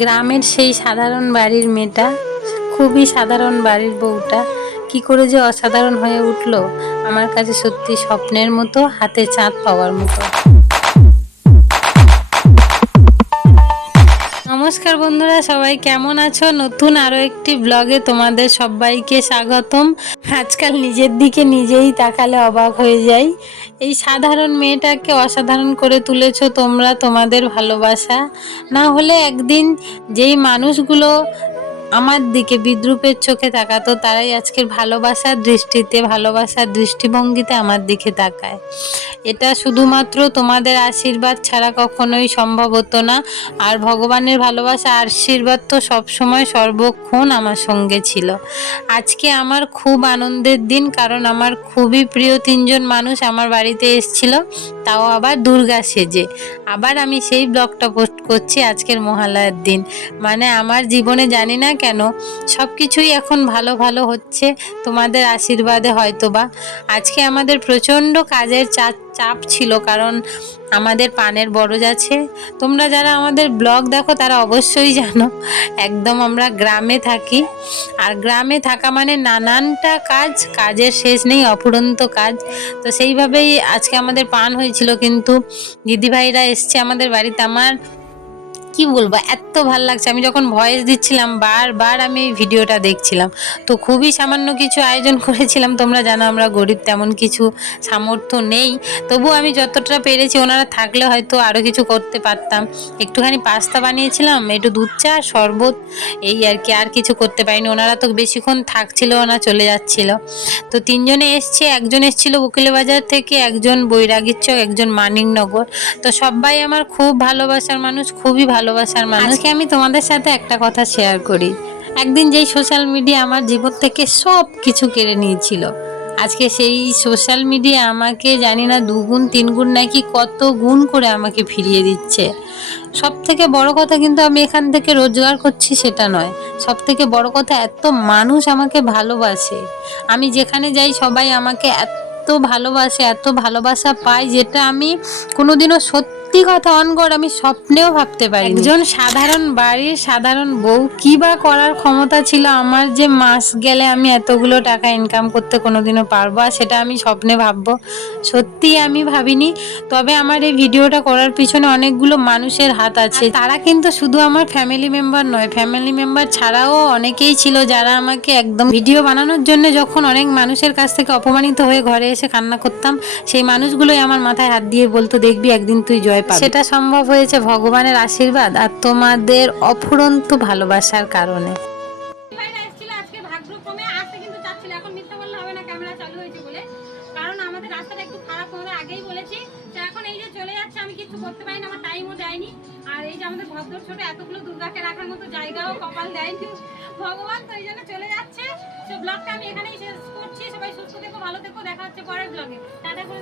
গ্রামের সেই সাধারণ বাড়ির মেয়েটা, খুবই সাধারণ বাড়ির বউটা, কি করে যে অসাধারণ হয়ে উঠল, আমার কাছে সত্যি স্বপ্নের মতো হাতে চাঁদ পাওয়ার মতো। নমস্কার বন্ধুরা, সবাই কেমন আছো? নতুন আরও একটি ব্লগে তোমাদের সবাইকে স্বাগতম। আজকাল নিজের দিকে নিজেই তাকালে অবাক হয়ে যাই। এই সাধারণ মেয়েটাকে অসাধারণ করে তুলেছ তোমরা, তোমাদের ভালোবাসা। না হলে একদিন যেই মানুষগুলো আমার দিকে বিদ্রুপের চোখে তাকাতো তারাই আজকের ভালোবাসার দৃষ্টিতে, ভালোবাসার দৃষ্টিভঙ্গিতে আমার দিকে তাকায়। এটা শুধুমাত্র তোমাদের আশীর্বাদ ছাড়া কখনোই সম্ভব হতো না, আর ভগবানের ভালোবাসা, আশীর্বাদ তো সবসময় সর্বক্ষণ আমার সঙ্গে ছিল। আজকে আমার খুব আনন্দের দিন, কারণ আমার খুবই প্রিয় তিনজন মানুষ আমার বাড়িতে এসছিল, তাও আবার দুর্গা সেজে। আবার আমি সেই ব্লগটা পোস্ট করছি আজকের মহালয়ার দিন। মানে আমার জীবনে জানি না কেন? সব কিছুই এখন ভালো ভালো হচ্ছে। তোমাদের আশীর্বাদে হয়তো বা আজকে আমাদের প্রচণ্ড কাজের চাপ চাপ ছিল কারণ আমাদের পানের বরজ আছে। তোমরা যারা আমাদের ব্লগ দেখো তারা অবশ্যই জানো, একদম আমরা গ্রামে থাকি। আর গ্রামে থাকা মানে নানানটা কাজ, কাজের শেষ নেই, অফুরন্ত কাজ। তো সেইভাবেই আজকে আমাদের পান হয়েছিল, কিন্তু দিদিভাইরা এসছে আমাদের বাড়িতে। আমার কি বলব? এত ভালো লাগছে। আমি যখন ভয়েস দিচ্ছিলাম বারবার আমি ভিডিওটা দেখছিলাম। তো খুবই সামান্য কিছু আয়োজন করেছিলাম। তোমরা জানো, আমরা গরিব, তেমন কিছু সামর্থ্য নেই। তবু আমি যতটা পেরেছি, ওনারা থাকলে হয়তো আরও কিছু করতে পারতাম। একটুখানি পাস্তা বানিয়েছিলাম, একটু দুধ চা, শরবত, এই আর কি, আর কিছু করতে পারিনি। ওনারা তো বেশিক্ষণ থাকছিল না, চলে যাচ্ছিল। তো তিনজনে এসছে, একজন এসছিল উকিলে বাজার থেকে, একজন বৈরাগীর চক, একজন মানিকনগর। তো সবাই আমার খুব ভালোবাসার মানুষ, খুবই ভালোবাসার মানুষ আজকে আমি তোমাদের সাথে একটা কথা শেয়ার করি। একদিন যেই সোশ্যাল মিডিয়া আমার জীবন থেকে সব কিছু কেড়ে নিয়েছিল আজকে সেই সোশ্যাল মিডিয়া আমাকে জানি না দুগুণ তিনগুণ নাকি কত গুণ করে আমাকে ফিরিয়ে দিচ্ছে। সব থেকে বড় কথা কিন্তু আমি এখান থেকে রোজগার করছি সেটা নয় সব থেকে বড় কথা এত মানুষ আমাকে ভালোবাসে। আমি যেখানে যাই সবাই আমাকে এত ভালোবাসে এত ভালোবাসা পাই যেটা আমি কোনোদিনও সত্যি কথা অনগড় আমি স্বপ্নেও ভাবতে পারি একজন সাধারণ বাড়ির সাধারণ বউ কি বা করার ক্ষমতা ছিল? আমার যে মাস গেলে আমি এতগুলো টাকা ইনকাম করতে কোনোদিনও পারব আর সেটা আমি স্বপ্নে ভাববো। সত্যি আমি ভাবিনি তবে আমার এই ভিডিওটা করার পিছনে অনেকগুলো মানুষের হাত আছে। তারা কিন্তু শুধু আমার ফ্যামিলি মেম্বার নয় ফ্যামিলি মেম্বার ছাড়াও অনেকেই ছিল যারা আমাকে একদম ভিডিও বানানোর জন্য যখন অনেক মানুষের কাছ থেকে অপমানিত হয়ে ঘরে এসে কান্না করতাম সেই মানুষগুলোই আমার মাথায় হাত দিয়ে বলতো দেখবি একদিন তুই জয় পাবি। সেটা সম্ভব হয়েছে ভগবানের আশীর্বাদ আর তোমাদের অফুরন্ত ভালোবাসার কারণে। ভাইরা এসেছিল আজকে ভাগ্যক্রমে আসতে কিন্তু চাচ্ছিল এখন মিথ্যা বললে হবে না ক্যামেরা চালু হয়েছে বলে। কারণ আমাদের রাস্তাটা একটু খারাপ তোমাদের আগেই বলেছি। তো এখন এই যে চলে যাচ্ছে আমি কিছু করতে পারি না আমার টাইমও দেয়নি আর এই যে আমাদের ভদ্র ছোট এতগুলো দুর্গাকে রাখার মতো জায়গাও কপাল দেয়নি। ভগবান তো এই জন্য চলে যাচ্ছে। তো ব্লগটা আমি এখানেই শেষ করছি। সবাই সুস্থ থেকো ভালো থেকো দেখা হচ্ছে পরের ব্লগে টাটা করে